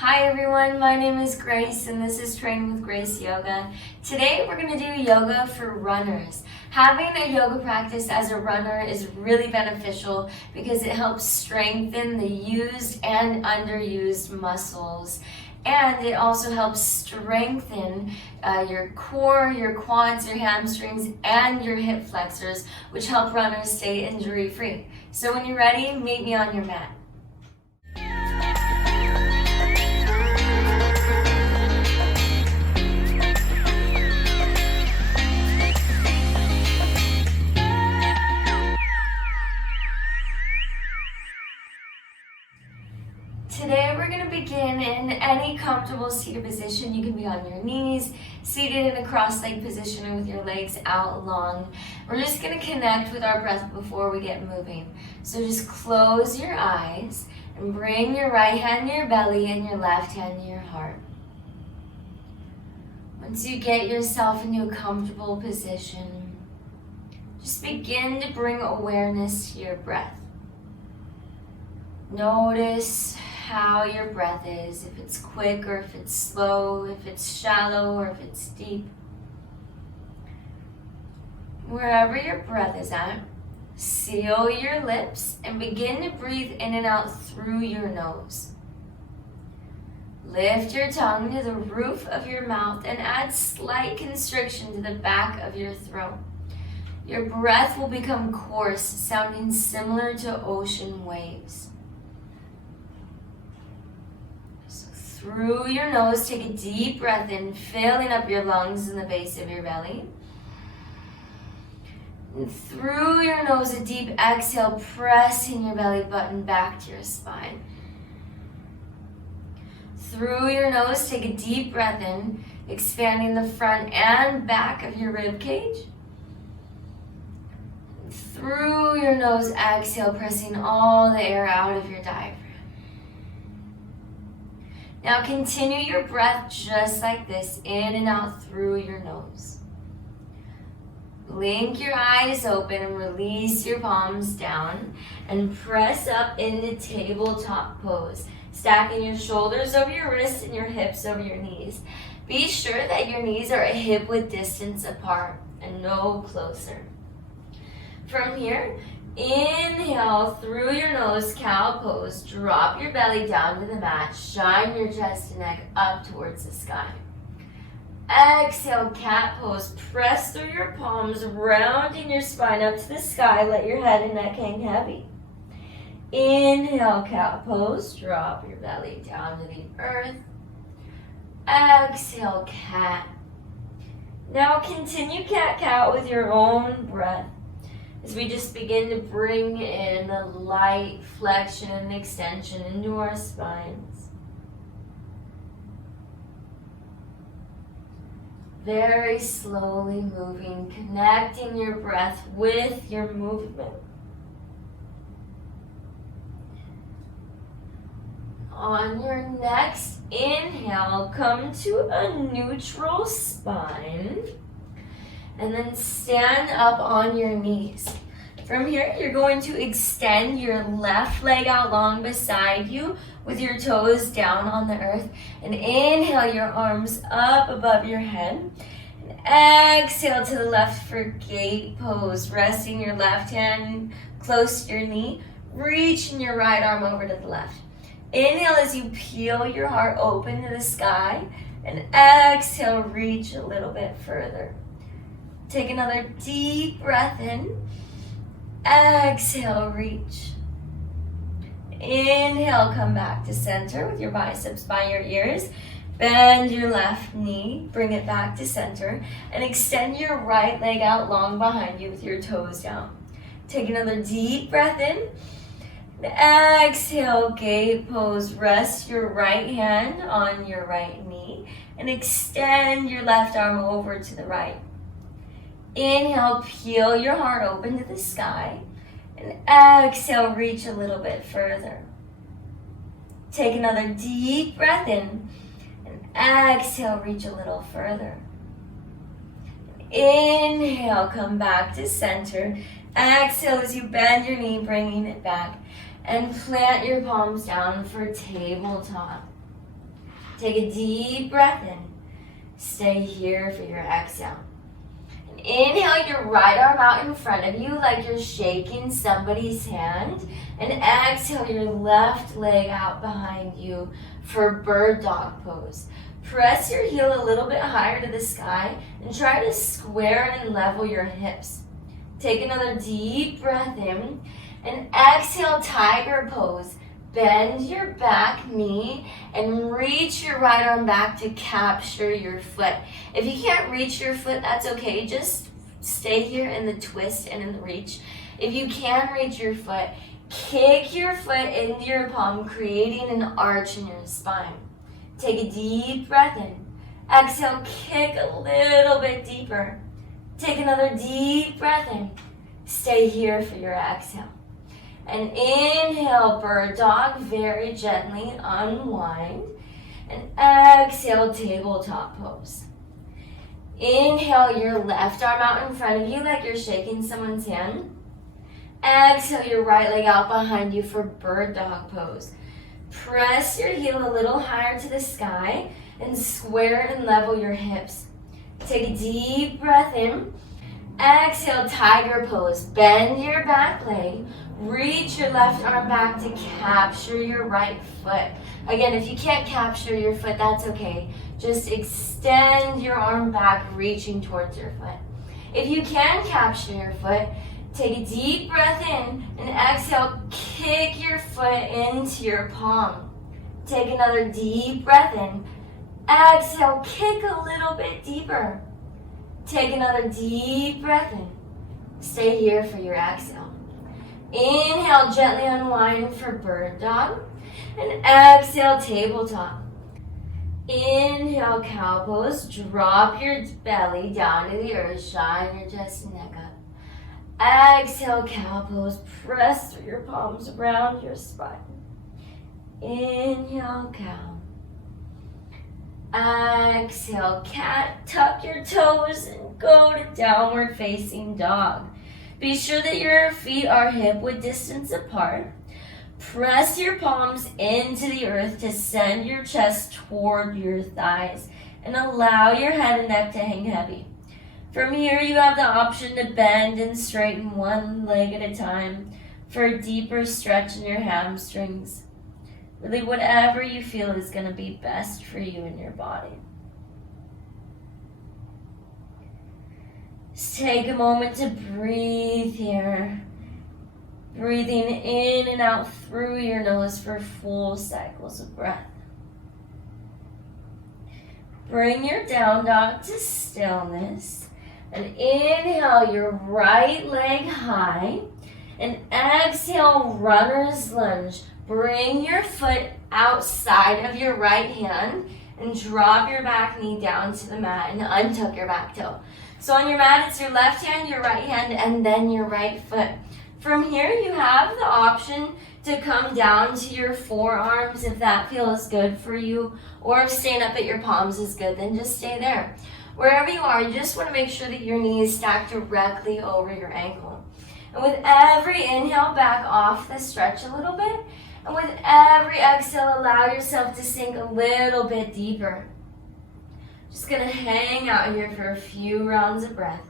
Hi everyone, my name is Grace and this is Training with Grace Yoga. Today we're going to do yoga for runners. Having a yoga practice as a runner is really beneficial because it helps strengthen the used and underused muscles. And it also helps strengthen your core, your quads, your hamstrings, and your hip flexors, which help runners stay injury-free. So when you're ready, meet me on your mat. Today we're going to begin in any comfortable seated position. You can be on your knees, seated in a cross-legged position, or with your legs out long. We're just going to connect with our breath before we get moving. So just close your eyes and bring your right hand to your belly and your left hand to your heart. Once you get yourself into a comfortable position, just begin to bring awareness to your breath. Notice how your breath is, if it's quick or if it's slow, if it's shallow or if it's deep. Wherever your breath is at, seal your lips and begin to breathe in and out through your nose. Lift your tongue to the roof of your mouth and add slight constriction to the back of your throat. Your breath will become coarse, sounding similar to ocean waves. Through your nose, take a deep breath in, filling up your lungs and the base of your belly. And through your nose, a deep exhale, pressing your belly button back to your spine. Through your nose, take a deep breath in, expanding the front and back of your rib cage. Through your nose, exhale, pressing all the air out of your diaphragm. Now continue your breath just like this, in and out through your nose. Blink your eyes open and release your palms down and press up into tabletop pose, stacking your shoulders over your wrists and your hips over your knees. Be sure that your knees are a hip width distance apart and no closer. From here, inhale through your nose, cow pose. Drop your belly down to the mat. Shine your chest and neck up towards the sky. Exhale, cat pose. Press through your palms, rounding your spine up to the sky. Let your head and neck hang heavy. Inhale, cat pose. Drop your belly down to the earth. Exhale, cat. Now continue cat-cow with your own breath, as we just begin to bring in a light flexion and extension into our spines. Very slowly moving, connecting your breath with your movement. On your next inhale, come to a neutral spine. And then stand up on your knees. From here, you're going to extend your left leg out long beside you with your toes down on the earth. And inhale your arms up above your head. And exhale to the left for gate pose, resting your left hand close to your knee, reaching your right arm over to the left. Inhale as you peel your heart open to the sky. And exhale, reach a little bit further. Take another deep breath in. Exhale, reach. Inhale, come back to center with your biceps by your ears. Bend your left knee, bring it back to center, and extend your right leg out long behind you with your toes down. Take another deep breath in. Exhale, gate pose. Rest your right hand on your right knee and extend your left arm over to the right. Inhale, peel your heart open to the sky. And exhale, reach a little bit further. Take another deep breath in. And exhale, reach a little further. Inhale, come back to center. Exhale as you bend your knee, bringing it back. And plant your palms down for tabletop. Take a deep breath in. Stay here for your exhale. And inhale your right arm out in front of you like you're shaking somebody's hand. And exhale your left leg out behind you for bird dog pose. Press your heel a little bit higher to the sky and try to square and level your hips. Take another deep breath in and exhale tiger pose. Bend your back knee and reach your right arm back to capture your foot. If you can't reach your foot, that's okay. Just stay here in the twist and in the reach. If you can reach your foot, kick your foot into your palm, creating an arch in your spine. Take a deep breath in. Exhale, kick a little bit deeper. Take another deep breath in. Stay here for your exhale. And inhale, bird dog, very gently unwind. And exhale, tabletop pose. Inhale your left arm out in front of you like you're shaking someone's hand. Exhale your right leg out behind you for bird dog pose. Press your heel a little higher to the sky and square and level your hips. Take a deep breath in. Exhale, tiger pose. Bend your back leg. Reach your left arm back to capture your right foot. Again, if you can't capture your foot, that's okay. Just extend your arm back, reaching towards your foot. If you can capture your foot, take a deep breath in and exhale, kick your foot into your palm. Take another deep breath in. Exhale, kick a little bit deeper. Take another deep breath in. Stay here for your exhale. Inhale, gently unwind for bird dog. And exhale, tabletop. Inhale, cow pose. Drop your belly down to the earth. Shine your chest and neck up. Exhale, cow pose. Press through your palms around your spine. Inhale, cow. Exhale, cat. Tuck your toes and go to downward facing dog. Be sure that your feet are hip-width distance apart. Press your palms into the earth to send your chest toward your thighs and allow your head and neck to hang heavy. From here, you have the option to bend and straighten one leg at a time for a deeper stretch in your hamstrings. Really, whatever you feel is going to be best for you and your body. Just take a moment to breathe here. Breathing in and out through your nose for full cycles of breath. Bring your down dog to stillness. And inhale your right leg high. And exhale, runner's lunge. Bring your foot outside of your right hand and drop your back knee down to the mat and untuck your back toe. So on your mat, it's your left hand, your right hand, and then your right foot. From here, you have the option to come down to your forearms if that feels good for you, or if staying up at your palms is good, then just stay there. Wherever you are, you just want to make sure that your knee is stacked directly over your ankle. And with every inhale, back off the stretch a little bit. And with every exhale, allow yourself to sink a little bit deeper. Just going to hang out here for a few rounds of breath.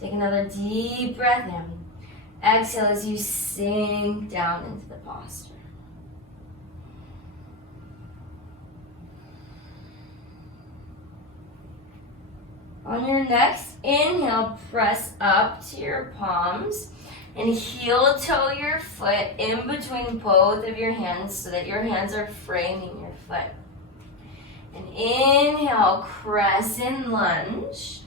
Take another deep breath in. Exhale as you sink down into the posture. On your next inhale, press up to your palms and heel toe your foot in between both of your hands so that your hands are framing your foot. And inhale, crescent lunge.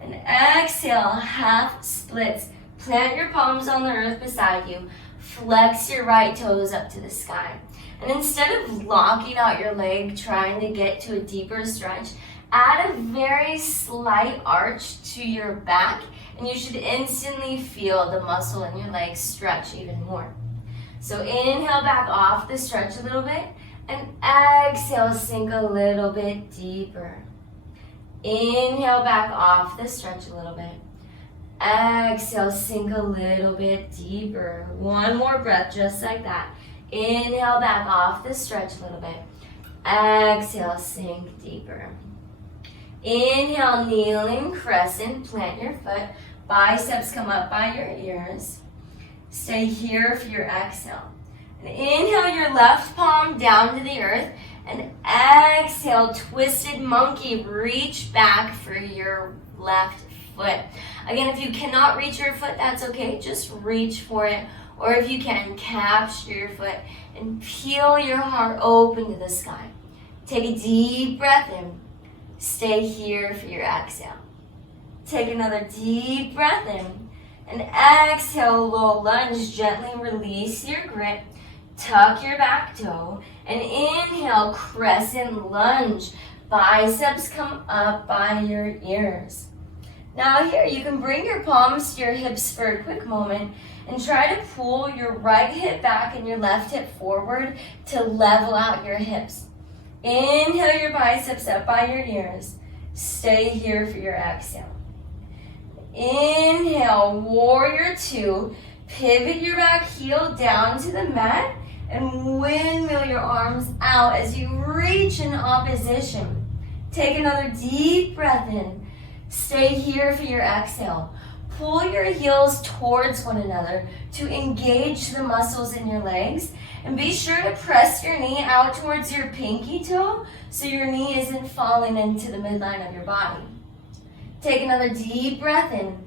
And exhale, half splits. Plant your palms on the earth beside you. Flex your right toes up to the sky. And instead of locking out your leg, trying to get to a deeper stretch, add a very slight arch to your back, and you should instantly feel the muscle in your legs stretch even more. So inhale back off the stretch a little bit, and exhale, sink a little bit deeper. Inhale back off the stretch a little bit. Exhale, sink a little bit deeper. One more breath, just like that. Inhale back off the stretch a little bit. Exhale, sink deeper. Inhale, kneeling crescent, plant your foot. Biceps come up by your ears. Stay here for your exhale. And inhale your left palm down to the earth. And exhale, twisted monkey. Reach back for your left foot. Again, if you cannot reach your foot, that's okay. Just reach for it. Or if you can, capture your foot and peel your heart open to the sky. Take a deep breath in. Stay here for your exhale. Take another deep breath in. And exhale, low lunge. Gently release your grip. Tuck your back toe. And inhale, crescent lunge. Biceps come up by your ears. Now here, you can bring your palms to your hips for a quick moment and try to pull your right hip back and your left hip forward to level out your hips. Inhale your biceps up by your ears. Stay here for your exhale. Inhale, warrior two. Pivot your back heel down to the mat and windmill your arms out as you reach in opposition. Take another deep breath in. Stay here for your exhale. Pull your heels towards one another to engage the muscles in your legs. And be sure to press your knee out towards your pinky toe so your knee isn't falling into the midline of your body. Take another deep breath in.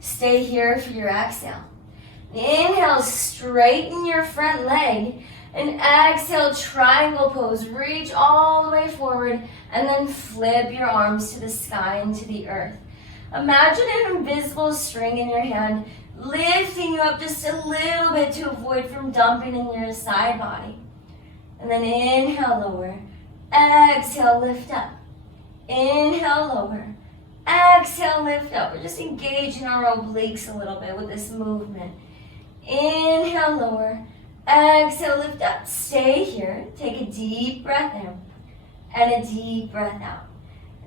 Stay here for your exhale. Inhale, straighten your front leg. And exhale, triangle pose. Reach all the way forward and then flip your arms to the sky and to the earth. Imagine an invisible string in your hand, lifting you up just a little bit to avoid from dumping in your side body. And then inhale, lower. Exhale, lift up. Inhale, lower. Exhale, lift up. We're just engaging our obliques a little bit with this movement. Inhale, lower. Exhale, lift up. Stay here. Take a deep breath in and a deep breath out.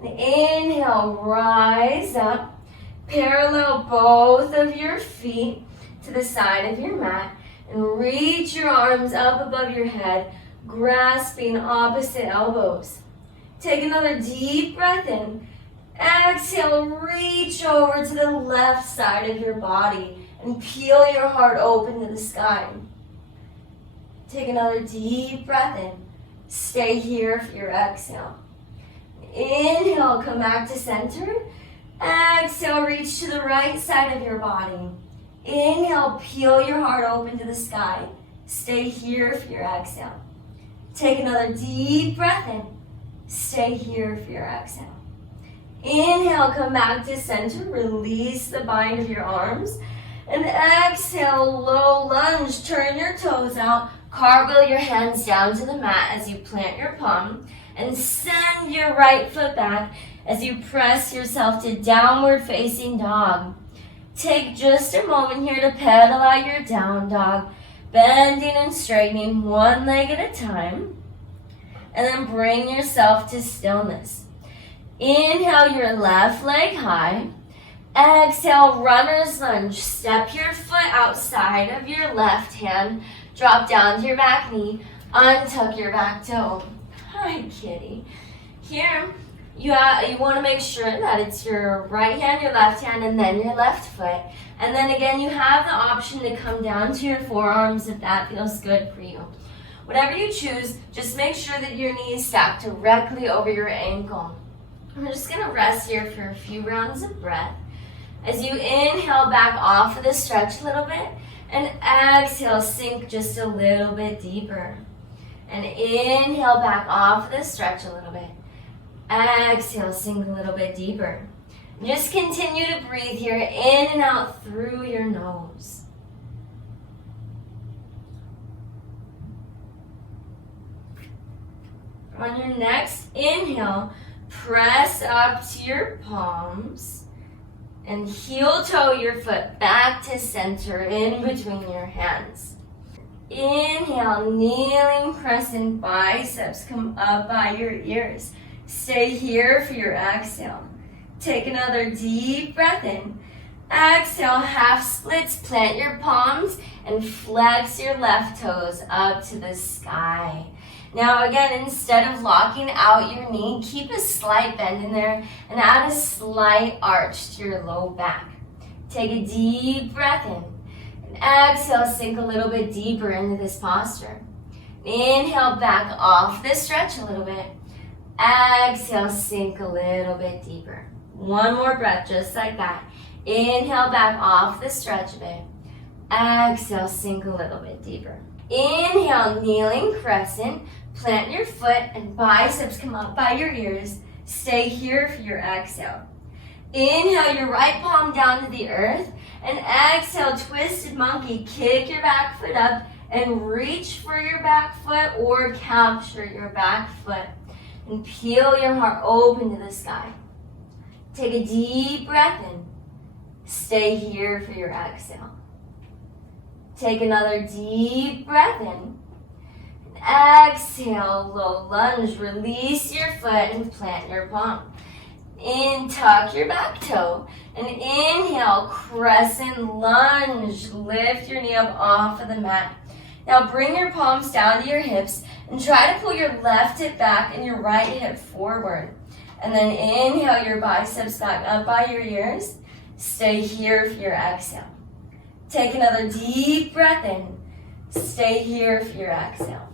And inhale, rise up. Parallel both of your feet to the side of your mat and reach your arms up above your head, grasping opposite elbows. Take another deep breath in. Exhale, reach over to the left side of your body and peel your heart open to the sky. Take another deep breath in. Stay here for your exhale. Inhale, come back to center. Exhale, reach to the right side of your body. Inhale, peel your heart open to the sky. Stay here for your exhale. Take another deep breath in. Stay here for your exhale. Inhale, come back to center. Release the bind of your arms. And exhale, low lunge. Turn your toes out. Cartwheel your hands down to the mat as you plant your palm. And send your right foot back as you press yourself to downward facing dog. Take just a moment here to pedal out your down dog, bending and straightening one leg at a time. And then bring yourself to stillness. Inhale your left leg high. Exhale, runner's lunge. Step your foot outside of your left hand. Drop down to your back knee. Untuck your back toe. Hi, kitty. Here, you want to make sure that it's your right hand, your left hand, and then your left foot. And then again, you have the option to come down to your forearms if that feels good for you. Whatever you choose, just make sure that your knee is stacked directly over your ankle. We're just going to rest here for a few rounds of breath. As you inhale back off of the stretch a little bit, and exhale, sink just a little bit deeper. And inhale back off the stretch a little bit. Exhale, sink a little bit deeper. Just continue to breathe here in and out through your nose. On your next inhale, press up to your palms and heel toe your foot back to center in between your hands. Inhale, kneeling crescent, biceps come up by your ears. Stay here for your exhale. Take another deep breath in. Exhale, half splits, plant your palms and flex your left toes up to the sky. Now again, instead of locking out your knee, keep a slight bend in there and add a slight arch to your low back. Take a deep breath in and exhale, sink a little bit deeper into this posture. Inhale, back off the stretch a little bit. Exhale, sink a little bit deeper. One more breath, just like that. Inhale, back off the stretch a bit. Exhale, sink a little bit deeper. Inhale, kneeling crescent. Plant your foot and biceps come up by your ears. Stay here for your exhale. Inhale, your right palm down to the earth. And exhale, twisted monkey. Kick your back foot up and reach for your back foot or capture your back foot. And peel your heart open to the sky. Take a deep breath in. Stay here for your exhale. Take another deep breath in. And exhale, low lunge. Release your foot and plant your palm. Tuck your back toe. And inhale, crescent lunge. Lift your knee up off of the mat. Now bring your palms down to your hips and try to pull your left hip back and your right hip forward. And then inhale your biceps back up by your ears. Stay here for your exhale. Take another deep breath in. Stay here for your exhale.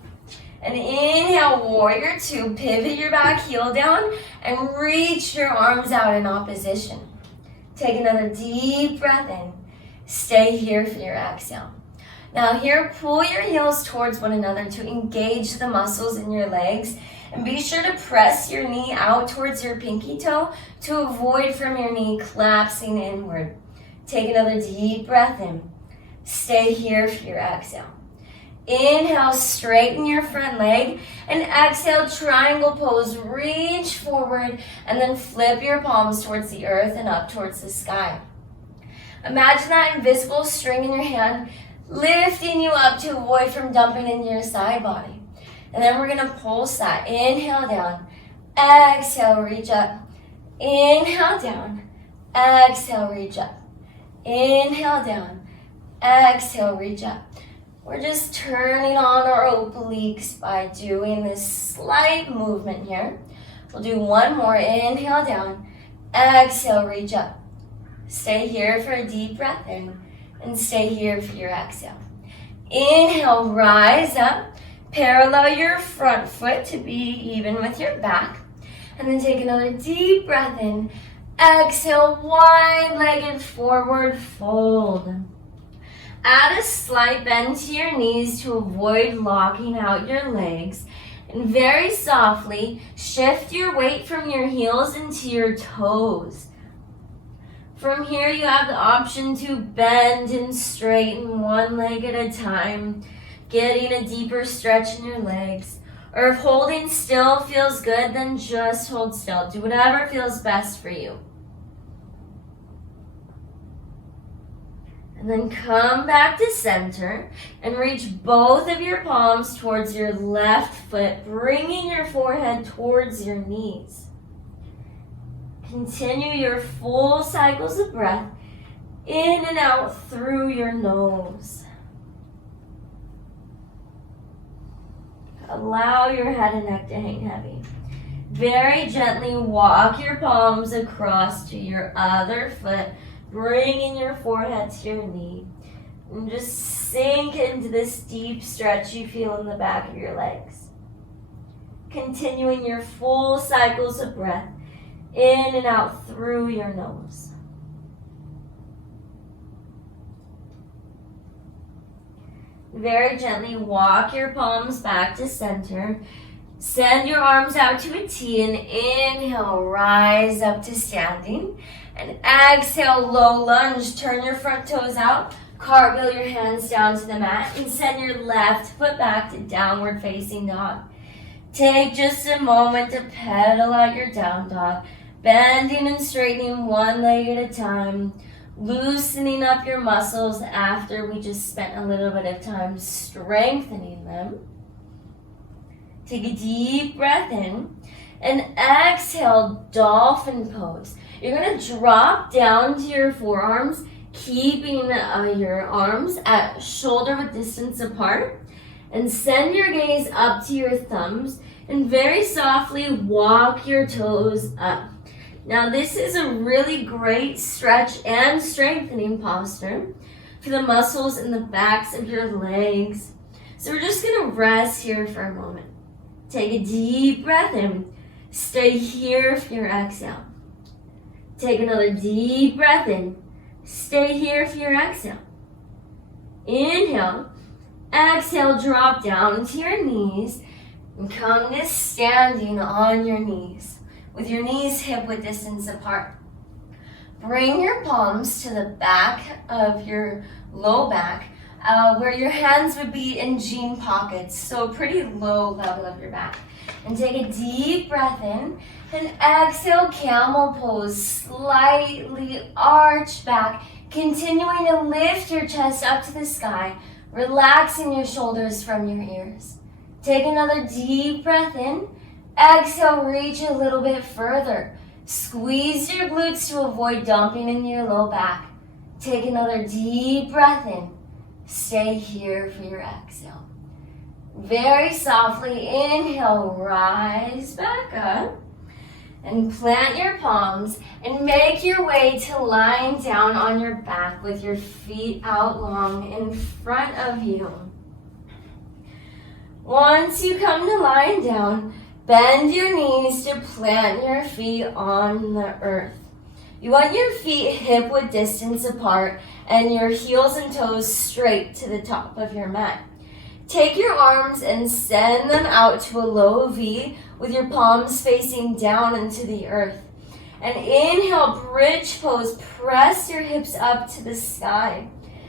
And inhale, warrior two. Pivot your back heel down and reach your arms out in opposition. Take another deep breath in. Stay here for your exhale. Now here, pull your heels towards one another to engage the muscles in your legs. And be sure to press your knee out towards your pinky toe to avoid from your knee collapsing inward. Take another deep breath in. Stay here for your exhale. Inhale, straighten your front leg. And exhale, triangle pose. Reach forward and then flip your palms towards the earth and up towards the sky. Imagine that invisible string in your hand lifting you up to avoid from dumping into your side body. And then we're going to pulse that. Inhale down. Exhale, reach up. Inhale down. Exhale, reach up. Inhale down. Exhale, reach up. We're just turning on our obliques by doing this slight movement here. We'll do one more. Inhale down. Exhale, reach up. Stay here for a deep breath in. And stay here for your exhale. Inhale, rise up. Parallel your front foot to be even with your back. And then take another deep breath in. Exhale, wide-legged forward fold. Add a slight bend to your knees to avoid locking out your legs. And very softly, shift your weight from your heels into your toes. From here, you have the option to bend and straighten one leg at a time, getting a deeper stretch in your legs. Or if holding still feels good, then just hold still. Do whatever feels best for you. And then come back to center and reach both of your palms towards your left foot, bringing your forehead towards your knees. Continue your full cycles of breath in and out through your nose. Allow your head and neck to hang heavy. Very gently walk your palms across to your other foot, bringing your forehead to your knee. And just sink into this deep stretch you feel in the back of your legs. Continuing your full cycles of breath in and out through your nose. Very gently walk your palms back to center. Send your arms out to a T and inhale, rise up to standing. And exhale, low lunge. Turn your front toes out. Cartwheel your hands down to the mat and send your left foot back to downward facing dog. Take just a moment to pedal out your down dog. Bending and straightening one leg at a time, loosening up your muscles after we just spent a little bit of time strengthening them. Take a deep breath in and exhale, dolphin pose. You're going to drop down to your forearms, keeping your arms at shoulder width distance apart. And send your gaze up to your thumbs and very softly walk your toes up. Now this is a really great stretch and strengthening posture for the muscles in the backs of your legs. So we're just gonna rest here for a moment. Take a deep breath in. Stay here for your exhale. Take another deep breath in. Stay here for your exhale. Inhale. Exhale, drop down to your knees and come to standing on your knees with your knees hip-width distance apart. Bring your palms to the back of your low back where your hands would be in jean pockets, so a pretty low level of your back. And take a deep breath in and exhale, camel pose, slightly arch back, continuing to lift your chest up to the sky, relaxing your shoulders from your ears. Take another deep breath in. Exhale, reach a little bit further. Squeeze your glutes to avoid dumping into your low back. Take another deep breath in. Stay here for your exhale. Very softly inhale, rise back up. And plant your palms and make your way to lying down on your back with your feet out long in front of you. Once you come to lying down, bend your knees to plant your feet on the earth. You want your feet hip-width distance apart and your heels and toes straight to the top of your mat. Take your arms and send them out to a low V with your palms facing down into the earth. And inhale, bridge pose. Press your hips up to the sky.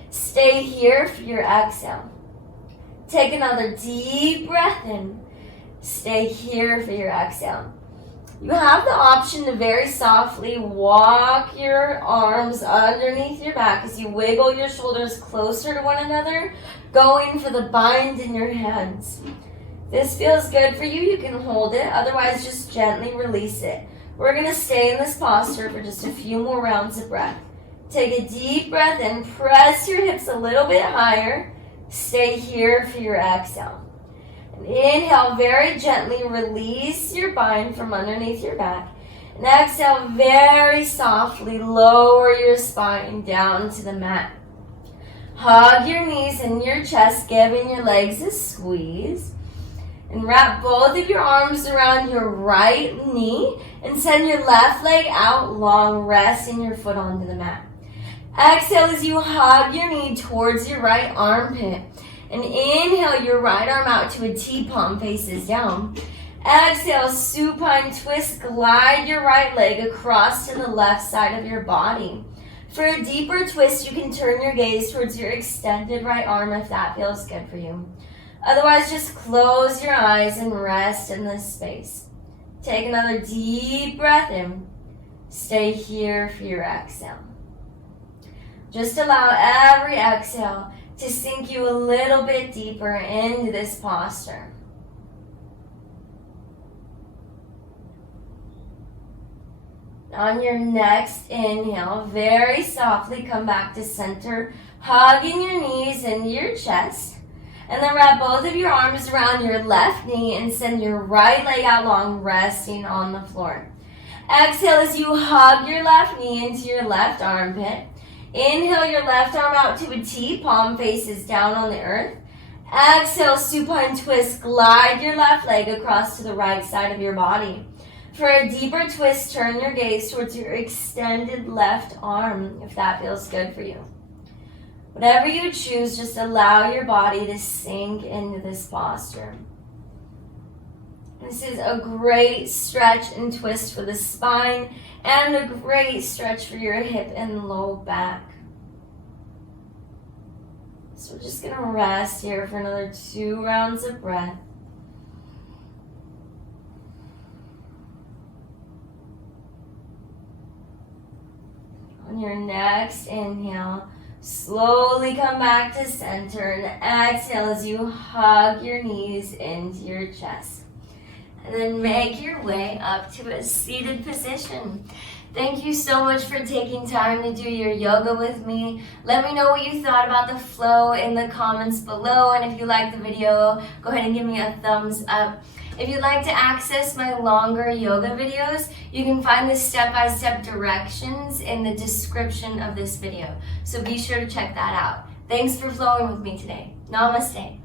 Stay here for your exhale. Take another deep breath in. Stay here for your exhale. You have the option to very softly walk your arms underneath your back as you wiggle your shoulders closer to one another, going for the bind in your hands. This feels good for you, you can hold it, otherwise just gently release it. We're gonna stay in this posture for just a few more rounds of breath. Take a deep breath in, press your hips a little bit higher, stay here for your exhale. And inhale, very gently release your bind from underneath your back. And exhale, very softly lower your spine down to the mat. Hug your knees in your chest, giving your legs a squeeze. And wrap both of your arms around your right knee and send your left leg out long, resting your foot onto the mat. Exhale as you hug your knee towards your right armpit. And inhale your right arm out to a T, palm faces down. Exhale, supine twist, glide your right leg across to the left side of your body. For a deeper twist, you can turn your gaze towards your extended right arm if that feels good for you. Otherwise, just close your eyes and rest in this space. Take another deep breath in. Stay here for your exhale. Just allow every exhale to sink you a little bit deeper into this posture. On your next inhale, very softly come back to center, hugging your knees into your chest. And then wrap both of your arms around your left knee and send your right leg out long, resting on the floor. Exhale as you hug your left knee into your left armpit. Inhale your left arm out to a T, palm faces down on the earth. Exhale, supine twist, glide your left leg across to the right side of your body. For a deeper twist, turn your gaze towards your extended left arm, if that feels good for you. Whatever you choose, just allow your body to sink into this posture. This is a great stretch and twist for the spine and a great stretch for your hip and low back. So we're just gonna rest here for another 2 rounds of breath. On your next inhale, slowly come back to center and exhale as you hug your knees into your chest. And then make your way up to a seated position. Thank you so much for taking time to do your yoga with me. Let me know what you thought about the flow in the comments below, and if you liked the video, go ahead and give me a thumbs up. If you'd like to access my longer yoga videos, you can find the step-by-step directions in the description of this video. So be sure to check that out. Thanks for flowing with me today. Namaste.